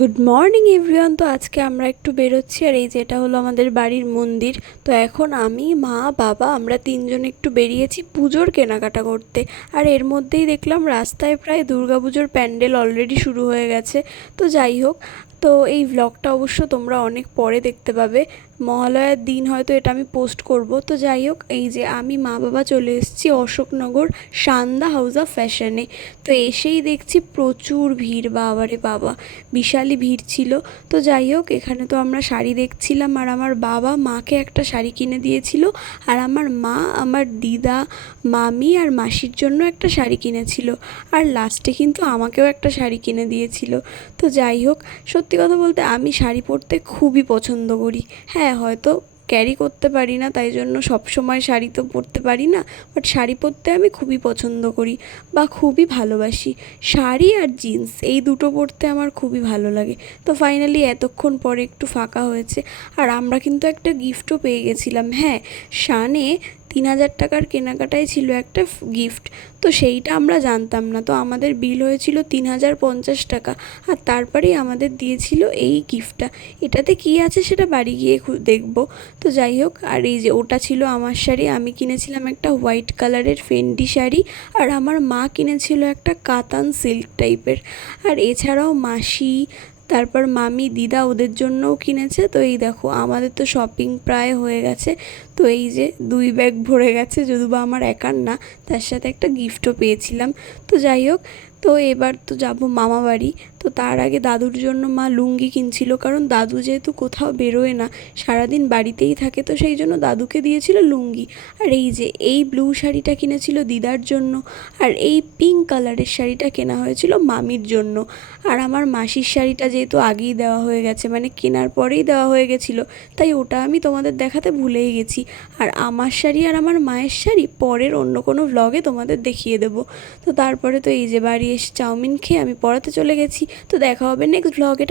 Good morning everyone. তো আজকে আমরা একটু বেরোচ্ছি, আর এই যেটা হলো আমাদের বাড়ির মন্দির। তো এখন আমি, মা, বাবা আমরা তিনজন একটু বেরিয়েছি পুজোর কেনাকাটা করতে। আর এর মধ্যেই দেখলাম রাস্তায় প্রায় দুর্গাপুজোর প্যান্ডেল অলরেডি শুরু হয়ে গেছে। তো যাই হোক, তো এই ভ্লগটা অবশ্য তোমরা অনেক পরে দেখতে পাবে, মহালয়ার দিন হয়তো এটা আমি পোস্ট করব। তো যাই হোক, এই যে আমি, মা, বাবা চলে এসেছি অশোকনগর সান্ধ্যা হাউস অফ ফ্যাশনে। তো এসেই দেখছি প্রচুর ভিড়, বাবারে বাবা, বিশালই ভিড় ছিল। তো যাই হোক, এখানে তো আমরা শাড়ি দেখছিলাম, আর আমার বাবা মাকে একটা শাড়ি কিনে দিয়েছিল, আর আমার মা আমার দিদা, মামি আর মাসির জন্য একটা শাড়ি কিনেছিল, আর লাস্টে কিন্তু আমাকেও একটা শাড়ি কিনে দিয়েছিল। তো যাই হোক, সত্যি কথা বলতে আমি শাড়ি পরতে খুবই পছন্দ করি। হ্যাঁ, হয়তো ক্যারি করতে পারি না, তাই জন্য সব সময় শাড়ি তো পরতে পারি না, বাট শাড়ি পরতে আমি খুবই পছন্দ করি বা খুবই ভালোবাসি। শাড়ি আর জিন্স এই দুটো পরতে আমার খুবই ভালো লাগে। তো ফাইনালি এতক্ষণ পরে একটু ফাঁকা হয়েছে, আর আমরা কিন্তু একটা গিফটও পেয়ে গেছিলাম। হ্যাঁ, শানে 3,000 টাকার কেনাকাটাই ছিল একটা গিফট। তো সেইটা আমরা জানতাম না, তো আমাদের বিল হয়েছিল 3,050 টাকা, আর তারপরেই আমাদের দিয়েছিল এই গিফটটা। এটাতে কি আছে সেটা বাড়ি গিয়ে দেখবো। তো যাই হোক, আর এই যে ওটা ছিল আমার শাড়ি, আমি কিনেছিলাম একটা হোয়াইট কালারের ফেন্ডি শাড়ি, আর আমার মা কিনেছিল একটা কাতান সিল্ক টাইপের। আর এছাড়াও মাসি, তারপর মামি, দিদা ওদের জন্যও কিনেছে। তো এই দেখো, আমাদের তো শপিং প্রায় হয়ে গেছে। তো এই যে 2 ব্যাগ ভরে গেছে, যদিও বা আমার একার না, তার সাথে একটা গিফটও পেয়েছিলাম। তো যাই হোক, তো এবার তো যাব মামা বাড়ি। তো তার আগে দাদুর জন্য মা লুঙ্গি কিনছিল, কারণ দাদু যেহেতু কোথাও বেরোয় না, সারাদিন বাড়িতেই থাকে, তো সেই জন্য দাদুকে দিয়েছিল লুঙ্গি। আর এই যে এই ব্লু শাড়িটা কিনেছিল দিদার জন্য, আর এই পিঙ্ক কালারের শাড়িটা কেনা হয়েছিল মামির জন্য। আর আমার মাসির শাড়িটা যেহেতু আগেই দেওয়া হয়ে গেছে, মানে কেনার পরেই দেওয়া হয়ে গেছিলো, তাই ওটা আমি তোমাদের দেখাতে ভুলেই গেছি। আর আমার শাড়ি আর আমার মায়ের শাড়ি পরের অন্য কোনো ভ্লগে তোমাদের দেখিয়ে দেবো। তো তারপরে তো এই যে বাড়ি এসে চাউমিন খেয়ে আমি পড়াতে চলে গেছি। তো দেখা হবে নেক্সট ভ্লগে।